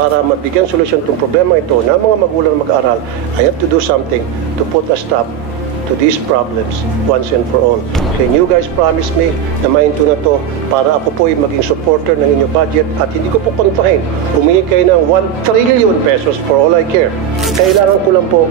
para mabigyan solusyon itong problema ito na mga magulang mag-aaral, I have to do something to put a stop to these problems once and for all. Can you guys promise me na mainto na to para ako po ay maging supporter ng inyong budget at hindi ko po kontrahin. Humingi kayo ng 1 trillion pesos for all I care. Kailangan ko lang po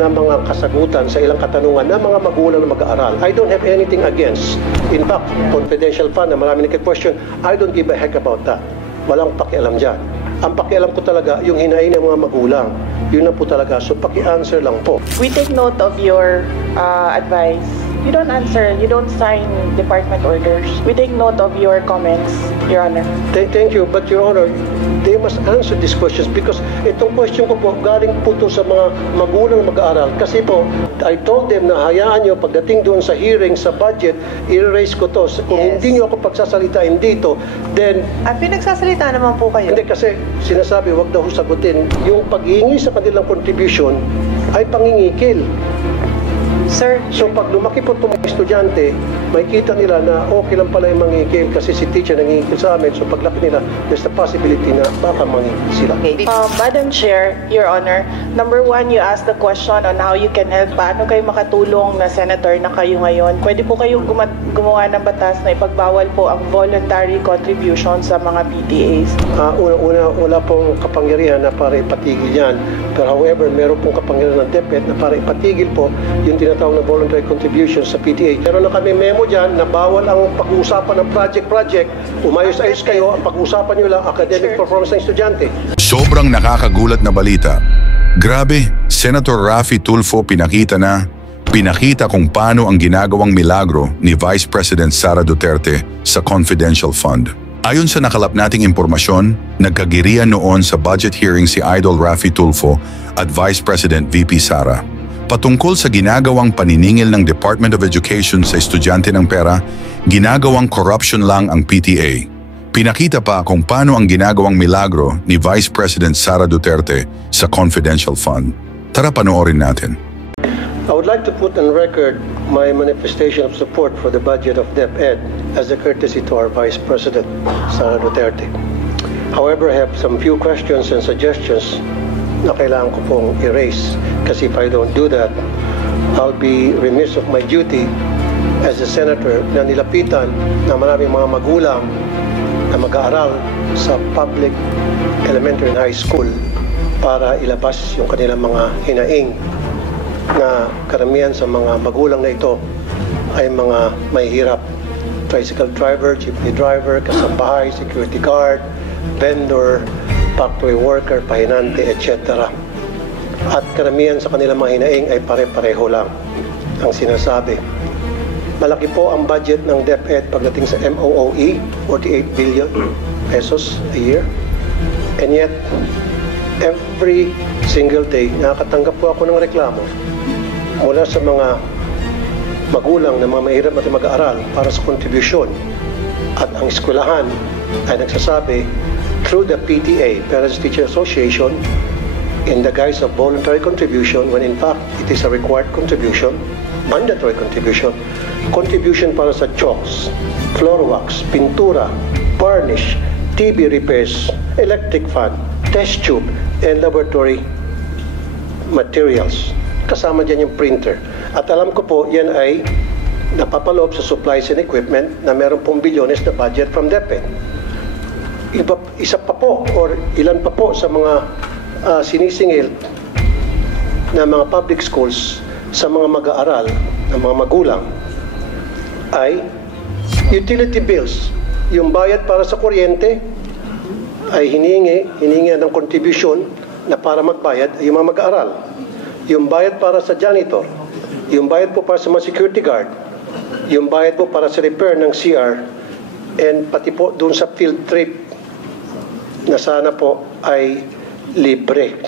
ng mga kasagutan sa ilang katanungan ng mga magulang na mag-aaral. I don't have anything against. In fact, confidential fund na marami nagka-question, I don't give a heck about that. Walang pakialam dyan. Ang pakialam ko talaga, yung hinain ng mga magulang. Yun na po talaga. So, paki-answer lang po. We take note of your advice. You don't answer. You don't sign department orders. We take note of your comments, Your Honor. Thank you. But, Your Honor, they must answer these questions because itong question ko po, galing po to sa mga magulang mag-aaral. Kasi po, I told them na hayaan nyo pagdating doon sa hearing, sa budget, i-raise ko to. Kung hindi nyo ako pagsasalitain dito, then... At pinagsasalita naman po kayo. Hindi kasi sinasabi, wag daw sagutin. Yung paghingi sa kanilang contribution ay pangingikil. Sir, So pag lumaki po itong mga estudyante, makikita nila na okay lang pala yung mangingikil kasi si teacher nangingikil sa amin. So paglaki nila, there's the possibility na baka mangingikil sila. okay. Madam Chair, Your Honor, number 1, you asked the question on how you can help. Paano kayo makatulong na senator na kayo ngayon? Pwede po kayong gumawa ng batas na ipagbawal po ang voluntary contribution sa mga PTAs. Una, wala pong kapangyarihan na para ipatigil yan. Pero however, meron pong kapangyarihan ng DepEd na para ipatigil po yung tinatawag na voluntary contribution sa PTA. Meron na kami memo dyan na bawal ang pag-uusapan ng project. Umayos-ayos kayo, ang pag-uusapan nyo lang academic performance ng estudyante. Sobrang nakakagulat na balita. Grabe, Senator Raffy Tulfo pinakita kung paano ang ginagawang milagro ni Vice President Sara Duterte sa confidential fund. Ayon sa nakalap nating impormasyon, nagkagirian noon sa budget hearing si Idol Raffy Tulfo at Vice President VP Sara. Patungkol sa ginagawang paniningil ng Department of Education sa estudyante ng pera, ginagawang corruption lang ang PTA. Pinakita pa kung paano ang ginagawang milagro ni Vice President Sara Duterte sa confidential fund. Tara panoorin natin. I would like to put on record my manifestation of support for the budget of DepEd as a courtesy to our Vice President, Sara Duterte. However, I have some few questions and suggestions na kailangan ko pong erase kasi if I don't do that, I'll be remiss of my duty as a senator na nilapitan na maraming mga magulang na mag-aaral sa public elementary and high school para ilabas yung kanilang mga hinaing na karamihan sa mga magulang na ito ay mga may hirap. Tricycle driver, jeepney driver, kasambahay, security guard, vendor, factory worker, pahinante, etc. At karamihan sa kanilang mga hinaing ay pare-pareho lang ang sinasabi. Malaki po ang budget ng DepEd pagdating sa MOOE, 48 billion pesos a year. And yet, every single day, nakakatanggap po ako ng reklamo mula sa mga magulang na mga mahirap na mag-aaral para sa kontribusyon. At ang eskwelahan ay nagsasabi through the PTA, Parents Teacher Association, in the guise of voluntary contribution when in fact it is a required contribution, mandatory contribution para sa chalks, floor wax, pintura, varnish, TV repairs, electric fan, test tube, and laboratory materials. Kasama dyan yung printer. At alam ko po, yan ay napapaloob sa supplies and equipment na meron pong bilyones na budget from DepEd. Isa pa po, or ilan pa po sa mga sinisingil na mga public schools sa mga mag-aaral, ng mga magulang, ay utility bills. Yung bayad para sa kuryente ay hiningi ng contribution na para magbayad ay yung mga mag-aaral. Yung bayad para sa janitor, yung bayad po para sa mga security guard, yung bayad po para sa repair ng CR, and pati po doon sa field trip na sana po ay libre.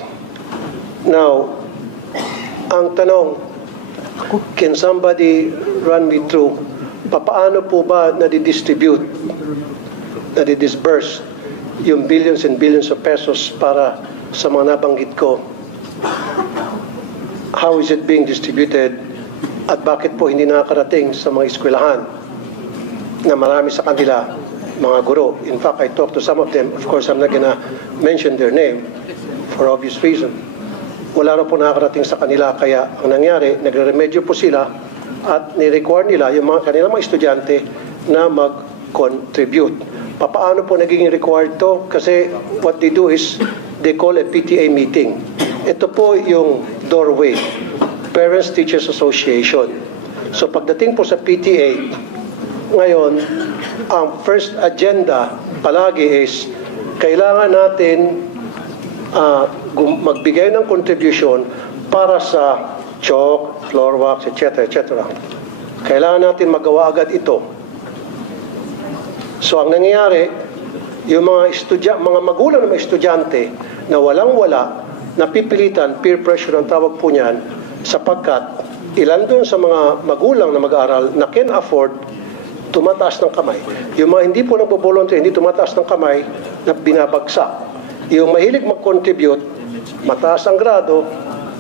Now, ang tanong, can somebody run me through paano po ba nadi-distribute, nadi-disburse yung billions and billions of pesos para sa mga nabanggit ko? How is it being distributed at bakit po hindi nakakarating sa mga eskwelahan na marami sa kanila mga guro. In fact, I talked to some of them. Of course, I'm not gonna mention their name for obvious reason. Wala na po nakakarating sa kanila, kaya ang nangyari, nagre-remedyo po sila at ni-require nila yung kanilang mga estudyante na mag-contribute. Paano po naging required to? Kasi what they do is they call a PTA meeting. Ito po yung doorway, Parents Teachers Association. So pagdating po sa PTA, ngayon, ang first agenda palagi is kailangan natin magbigay ng contribution para sa chalk, floor wax, etc. etc. Kailangan natin magawa agad ito. So ang nangyayari, yung mga magulang ng mga estudyante na walang-wala, napipilitan, peer pressure ang tawag po niyan, sapagkat ilan doon sa mga magulang na mag-aaral na can afford, tumataas ng kamay. Yung mga hindi po nagbo-volunteer, hindi tumataas ng kamay, na binabagsak. Yung mahilig mag-contribute, mataas ang grado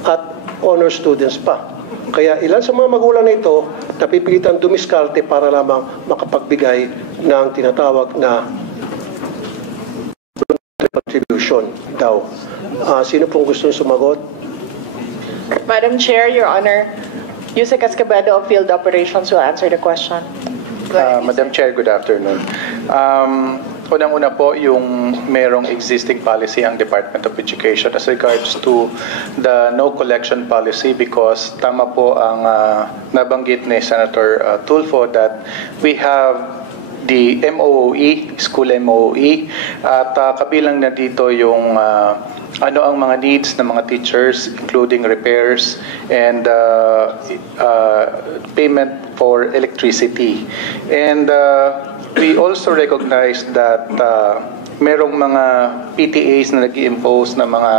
at honor students pa. Kaya ilan sa mga magulang na ito, napipilitan dumiskarte para lamang makapagbigay ng tinatawag na contribution daw. Sino pong gusto sumagot? Madam Chair, Your Honor, Yusek Escobedo of Field Operations will answer the question. Madam Chair, good afternoon. Unang-una po, yung merong existing policy ang Department of Education as regards to the no collection policy, because tama po ang nabanggit ni Senator Tulfo that we have the MOOE, school MOOE, at kabilang na dito yung ano ang mga needs ng mga teachers, including repairs and payment for electricity. And we also recognize that merong mga PTAs na nag-i-impose na mga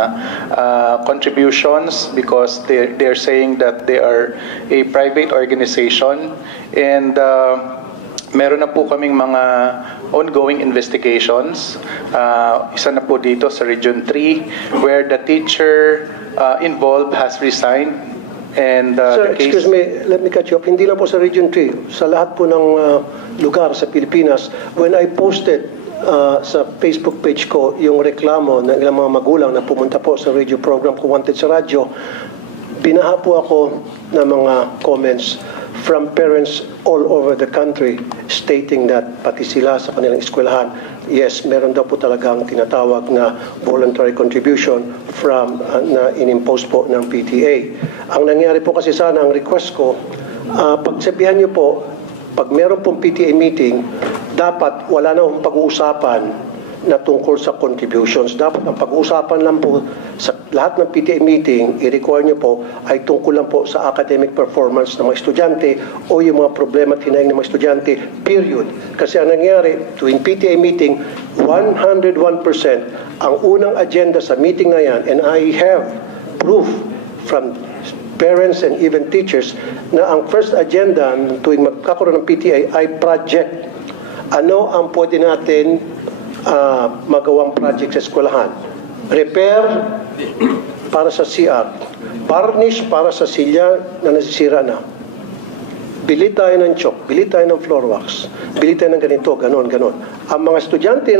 contributions because they're saying that they are a private organization, and meron na po kaming mga ongoing investigations. Isa na po dito sa Region 3 where the teacher involved has resigned. And Sir, the case... excuse me, let me cut you off. Hindi lang po sa Region 3, sa lahat po ng lugar sa Pilipinas, when I posted sa Facebook page ko yung reklamo ng ilang mga magulang na pumunta po sa radio program ko Wanted sa radyo, binaha po ako ng mga comments from parents all over the country stating that pati sila sa kanilang eskwelahan, yes, meron daw po talagang tinatawag na voluntary contribution from na inimpose po ng PTA. Ang nangyari po kasi sana, ang request ko, pagsabihan niyo po, pag meron pong PTA meeting, dapat wala na akong pag-uusapan na tungkol sa contributions. Dapat ang pag-uusapan lang po sa lahat ng PTA meeting, i-require nyo po, ay tungkol lang po sa academic performance ng mga estudyante o yung mga problema at hinaing ng mga estudyante, period. Kasi ang nangyari, tuwing PTA meeting, 101% ang unang agenda sa meeting na yan, and I have proof from parents and even teachers na ang first agenda tuwing magkakaroon ng PTA ay project. Ano ang pwede natin magawang project sa eskwelahan? Repair para sa CR, varnish para sa silya na nasisira na, bili tayo ng chalk, bili tayo ng floor wax, bili tayo ng ganito, ganon. Ang mga estudyante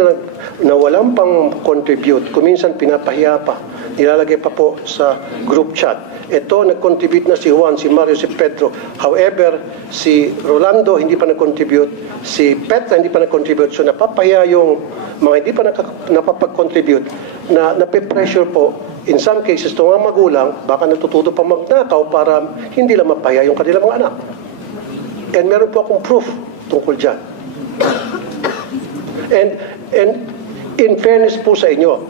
na walang pang contribute, kuminsan pinapahiya pa, nilalagay pa po sa group chat. Ito, nag-contribute na si Juan, si Mario, si Pedro. However, si Rolando hindi pa nag-contribute, si Petra hindi pa nag-contribute. So napapaya yung mga hindi pa napapag-contribute na nape-pressure po. In some cases, itong mga magulang, baka natututo pa magnakaw para hindi lang mapaya yung kanilang mga anak. And meron po akong proof tungkol dyan. And in fairness po sa inyo,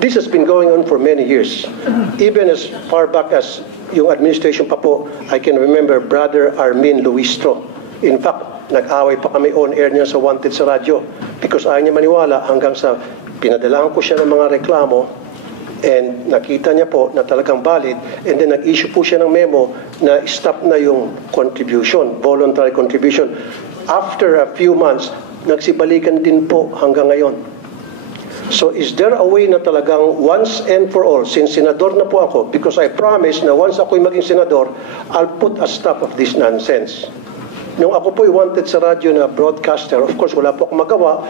this has been going on for many years. Even as far back as yung administration pa po, I can remember Brother Armin Luistro. In fact, nag-away pa kami on air niya sa Wanted sa radyo because ayaw niya maniwala hanggang sa pinadalahan ko siya ng mga reklamo and nakita niya po na talagang valid, and then nag-issue po siya ng memo na stop na yung contribution, voluntary contribution. After a few months, nagsibalikan din po hanggang ngayon. So is there a way na talagang once and for all, since senador na po ako, because I promise na once ako'y maging senador, I'll put a stop of this nonsense. Nung ako po'y wanted sa radyo na broadcaster, of course, wala po akong magawa.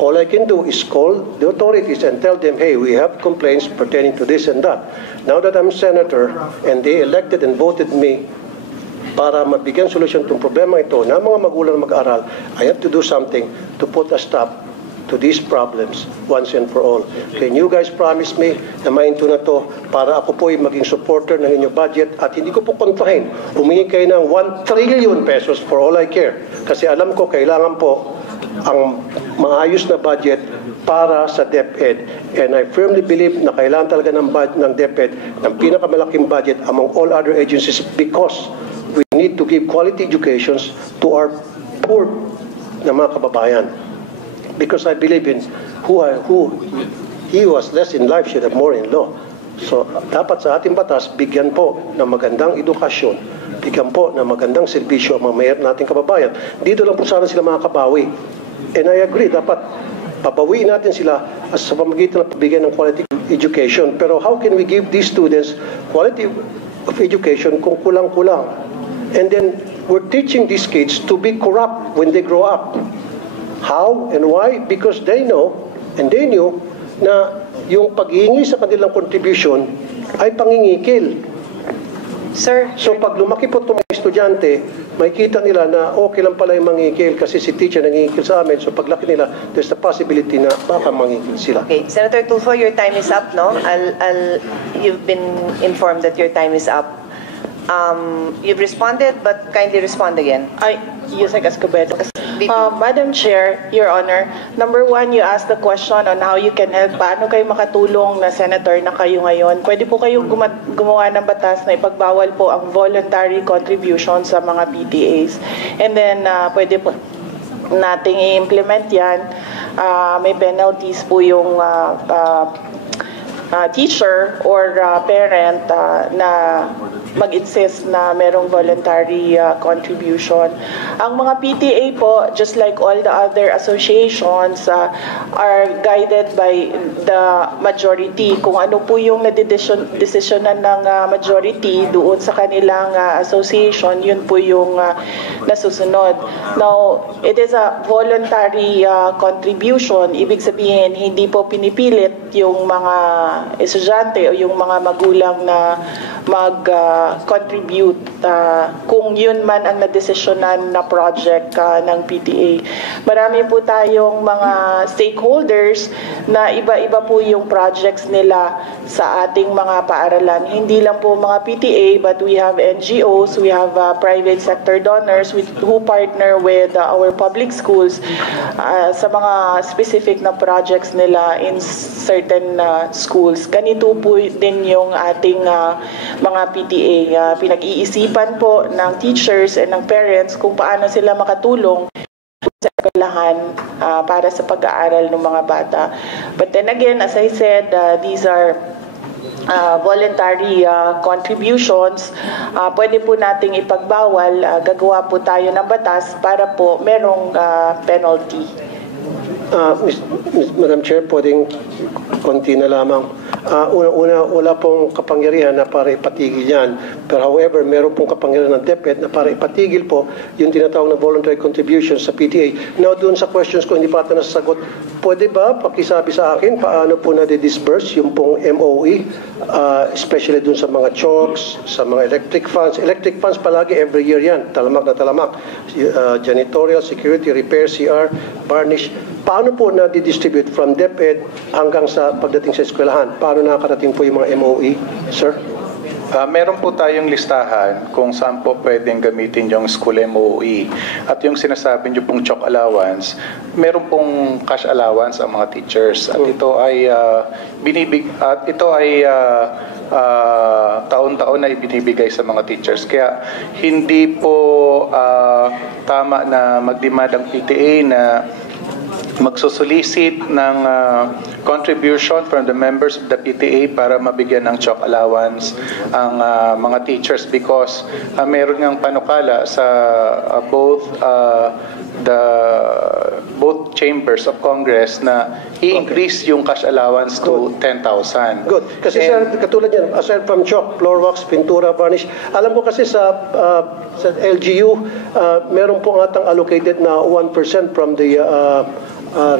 All I can do is call the authorities and tell them, hey, we have complaints pertaining to this and that. Now that I'm senator and they elected and voted me para mabigyan solusyon itong problema ito na mga magulang mag-aral, I have to do something to put a stop to these problems once and for all. Can you guys promise me na mainto na to para ako po'y maging supporter ng inyong budget at hindi ko po kontrahin. Humingi kayo ng 1 trillion pesos for all I care. Kasi alam ko kailangan po ang maayos na budget para sa DepEd. And I firmly believe na kailangan talaga ng DepEd ng pinakamalaking budget among all other agencies because we need to give quality educations to our poor na mga kababayan. Because I believe in who he was less in life should have more in law. So dapat sa ating batas, bigyan po ng magandang edukasyon, bigyan po ng magandang serbisyo ang mga mayroon nating kababayan. Dito lang po sana sila makakabawi. And I agree, dapat pabawiin natin sila sa pamamagitan ng pagbigay ng quality education. Pero how can we give these students quality of education kung kulang-kulang? And then we're teaching these kids to be corrupt when they grow up. How and why? Because they know and they knew na yung paghihingi sa kanilang contribution ay pangingikil. Sir, So pag lumaki po itong mga estudyante, makikita nila na okay lang pala yung mangingikil kasi si teacher nangingikil sa amin. So paglaki nila, there's the possibility na baka mangingikil sila. okay, Senator Tulfo, your time is up, no? You've been informed that your time is up. You've responded, but kindly respond again. Yusek Escobedo. Madam Chair, Your Honor, number one, you asked the question on how you can help. Paano kayo makatulong na senator na kayo ngayon? Pwede po kayong gumawa ng batas na ipagbawal po ang voluntary contribution sa mga PTAs. And then, pwede po nating i-implement yan. May penalties po yung teacher or parent na mag-insist na merong voluntary contribution. Ang mga PTA po, just like all the other associations, are guided by the majority. Kung ano po yung nadedesisyonan ng majority doon sa kanilang association, yun po yung nasusunod. Now, it is a voluntary contribution. Ibig sabihin, hindi po pinipilit yung mga estudyante o yung mga magulang na mag-contribute kung yun man ang nadesisyonan na project ng PTA. Marami po tayong mga stakeholders na iba-iba po yung projects nila sa ating mga paaralan. Hindi lang po mga PTA, but we have NGOs, we have private sector donors who partner with our public schools sa mga specific na projects nila in certain schools. Ganito po din yung ating mga PTA. Pinag-iisipan po ng teachers and ng parents kung paano sila makatulong sa eskwelahan para sa pag-aaral ng mga bata. But then again, as I said, these are voluntary contributions. Pwede po nating ipagbawal. Gagawa po tayo ng batas para po merong penalty. Madam Chair, pwedeng konti na lamang. Una, wala pong kapangyarihan na para ipatigil yan. Pero however, meron pong kapangyarihan ng DepEd na para ipatigil po yung tinatawag na voluntary contributions sa PTA. Now, doon sa questions ko, hindi pa ata nasasagot. Pwede ba pakisabi sa akin paano po na-disburse yung pong MOE, especially doon sa mga chalks, sa mga electric funds. Electric funds palagi every year yan, talamak na talamak. Janitorial, security, repair, CR, varnish. Paano po na-distribute from DepEd hanggang sa pagdating sa eskwelahan? Paano nakakarating po yung mga MOE, sir? Meron po tayong listahan kung saan po pwedeng gamitin yung school MOE. At yung sinasabi niyo pong chalk allowance, meron pong cash allowance ang mga teachers. At ito ay taon-taon na ibinibigay sa mga teachers. Kaya hindi po tama na mag-demand ang PTA na magsusolicit ng contribution from the members of the PTA para mabigyan ng chalk allowance ang mga teachers because meron ngang panukala sa both the both chambers of Congress na i-increase yung cash allowance to 10,000. Good. Kasi sir, katulad yan, aside from chalk, floor wax, pintura, varnish, alam ko kasi sa LGU, meron po atang allocated na 1% from the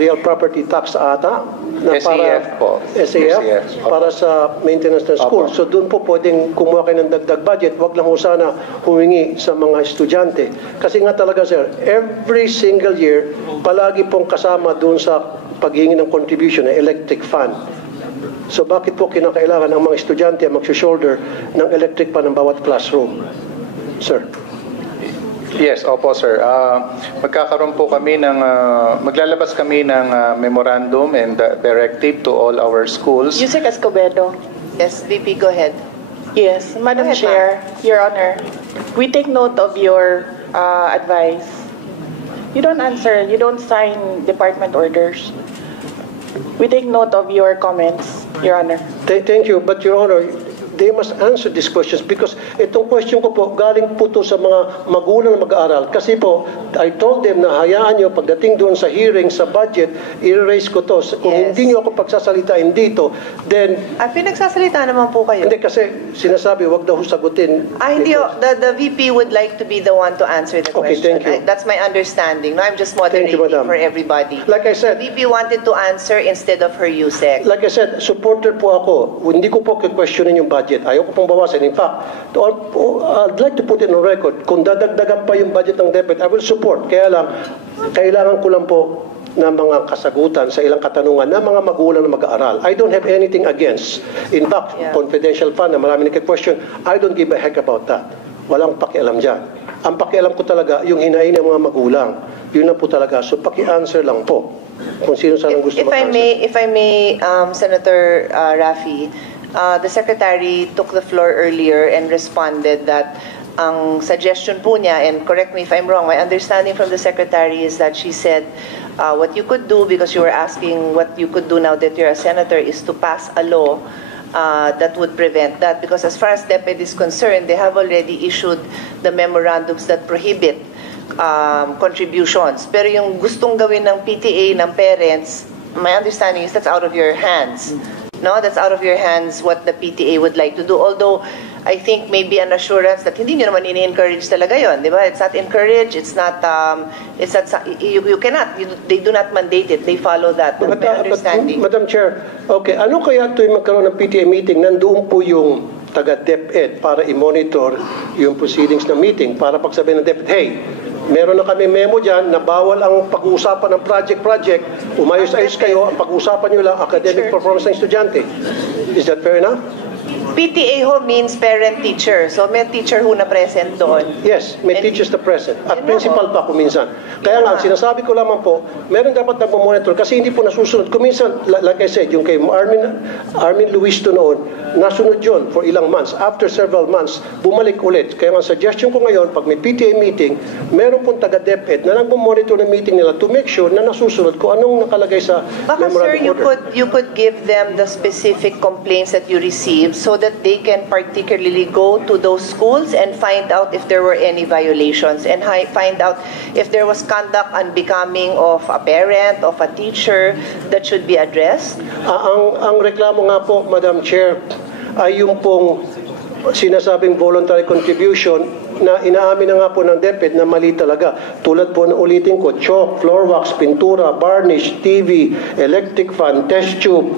real property tax ata. Na SAF po. SAF, SAF. para sa maintenance ng school. Opo. So doon po pwedeng kumuha kayo ng dagdag budget. Wag lang po sana humingi sa mga estudyante. Kasi nga talaga sir, every single year, palagi pong kasama doon sa paghingi ng contribution ng electric fan. So bakit po kinakailangan ng mga estudyante mag-shoulder ng electric fan ng bawat classroom? Sir. Yes, opo sir. Magkakaroon po kami ng, maglalabas kami ng memorandum and directive to all our schools. Yusek Escobedo. Yes, VP, go ahead. Yes, Madam Go ahead, Chair, Your Honor, we take note of your advice. You don't answer, you don't sign department orders. We take note of your comments, Your Honor. Thank you, but Your Honor, they must answer these questions because itong question ko po, galing po to sa mga magulang na mag-aaral. Kasi po, I told them na hayaan nyo pagdating doon sa hearing, sa budget, i-raise ko to. Kung Yes. hindi nyo ako pagsasalitain dito, then, Pinagsasalita naman po kayo. hindi kasi sinasabi, wag daw sagutin. Hindi, the VP would like to be the one to answer the Okay, question. thank you. That's my understanding. No, I'm just Thank you, moderating Madam. for everybody. Like I said, The VP wanted to answer instead of her USEC. Like I said, supporter po ako. Hindi ko po questionin yung budget. Ayaw ko pong bawasan. In fact, I'd like to put it on record, kung dadagdagan pa yung budget ng DepEd, I will support. Kaya lang, kailangan ko lang po ng mga kasagutan sa ilang katanungan ng mga magulang na mag-aaral. I don't have anything against. In fact, Yeah. confidential fund na marami nagka-question, I don't give a heck about that. Walang pakialam dyan. Ang pakialam ko talaga, yung hinahin ng mga magulang. Yun lang po talaga. So, paki-answer lang po. Kung sino sanang gusto If I may, Senator Rafi, the Secretary took the floor earlier and responded that ang suggestion po niya, and correct me if I'm wrong, my understanding from the Secretary is that she said what you could do, because you were asking what you could do now that you're a Senator, is to pass a law that would prevent that. Because as far as DepEd is concerned, they have already issued the memorandums that prohibit contributions. Pero yung gustong gawin ng PTA, ng parents, my understanding is that's out of your hands. No, that's out of your hands what the PTA would like to do. Although, I think maybe an assurance that hindi nyo naman ini-encourage talaga yon, di ba? It's not encouraged, it's not, you cannot, they do not mandate it, they follow that. That's my understanding. Madam Chair, okay, ano kaya tuwing magkaroon ng PTA meeting, nandoon po yung taga DepEd para i-monitor yung proceedings ng meeting, para pagsabihin ng DepEd, hey, meron na kami memo dyan na bawal ang pag-uusapan ng project, umayos-ayos kayo, ang pag-uusapan nyo lang academic performance ng estudyante. Is that fair enough? PTA ho means parent-teacher. So may teacher ho na present doon. Yes, may And- teachers na present. At Yun principal pa kung minsan. Kaya nga, sinasabi ko lamang po, meron dapat nagmamonitor kasi hindi po nasusunod. Kung minsan, like I said, yung kay Armin Luisto noon, nasunod yun for ilang months. After several months, bumalik ulit. Kaya nga, suggestion ko ngayon, pag may PTA meeting, meron pong taga-DepEd na nagmamonitor ng meeting nila to make sure na nasusunod kung anong nakalagay sa Baka sir, memorandum order. you could give them the specific complaints that you received so that they can particularly go to those schools and find out if there were any violations and find out if there was conduct unbecoming of a parent, of a teacher that should be addressed. Ang reklamo nga po, Madam Chair, ay yung pong sinasabing voluntary contribution na inaamin na nga po ng DepEd na mali talaga. Tulad po na ulitin ko, chalk, floor wax, pintura, varnish, TV, electric fan, test tube,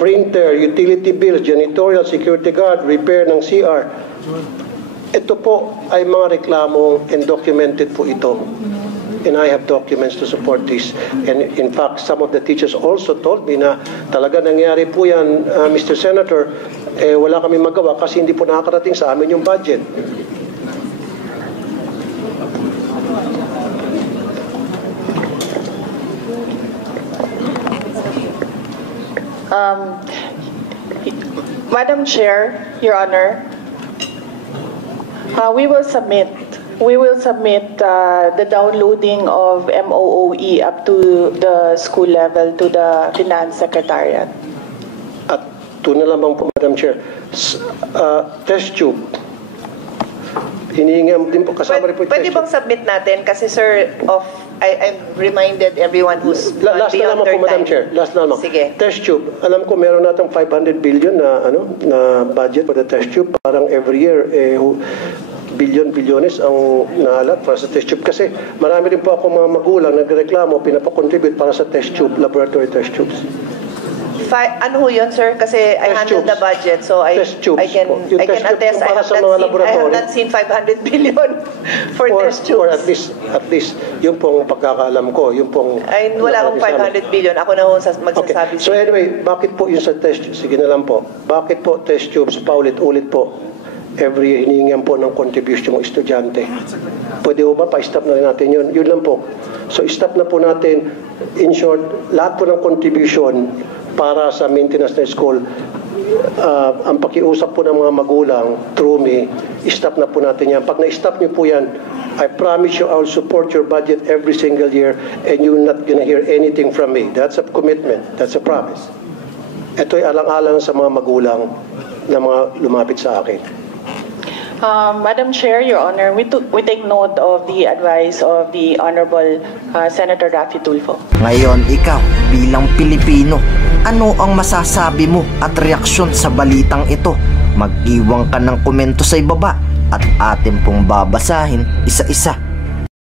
printer, utility bills, janitorial, security guard, repair ng CR. Ito po ay mga reklamo and documented po ito. And I have documents to support this. And in fact, some of the teachers also told me na talaga nangyari po yan, Mr. Senator, wala kami magawa kasi hindi po nakakarating sa amin yung budget. Madam Chair, Your Honor, we will submit the downloading of MOOE up to the school level to the Finance Secretariat. At ito na lamang po, Madam Chair, test tube. Hinihingi din po, kasama rin po yung Pwede test tube. bang submit natin? Kasi sir, I've reminded everyone who's Last na beyond naman their po, Madam time. Chair. Last na naman. Sige. Test tube. Alam ko meron natang 500 billion na budget for the test tube. Parang every year, bilyones ang naalat para sa test tube. Kasi marami rin po ako mga magulang nagreklamo, pinapakontribute para sa test tube, laboratory test tubes. Ano ho yun, sir? Kasi I Test handle tubes. the budget, so I Test tubes can po. Yung test tube attest. po para sa mga I have laboratory. not seen 500 billion for test tubes. Or at least, yung pong pagkakaalam ko, yung pong... Ay, wala akong 500 billion. Ako na ho magsasabi. Okay. So anyway, bakit po yung sa test, sige na lang po, bakit po test tubes paulit-ulit po every year hinihingan po ng contribution ng estudyante? Pwede po ba pa-stop na rin natin yun? Yun lang po. So stop na po natin, in short, lahat po ng contribution para sa maintenance ng school, ang pakiusap po ng mga magulang through me, stop na po natin yan. Pag na-stop niyo po yan, I promise you I'll support your budget every single year and you're not gonna hear anything from me. That's a commitment. That's a promise. Ito'y alang-alang sa mga magulang na mga lumapit sa akin. Madam Chair, Your Honor, we take note of the advice of the Honorable Senator Raffy Tulfo. Ngayon, ikaw, bilang Pilipino, ano ang masasabi mo at reaksyon sa balitang ito? Mag-iwan ka ng komento sa ibaba at atin pong babasahin isa-isa.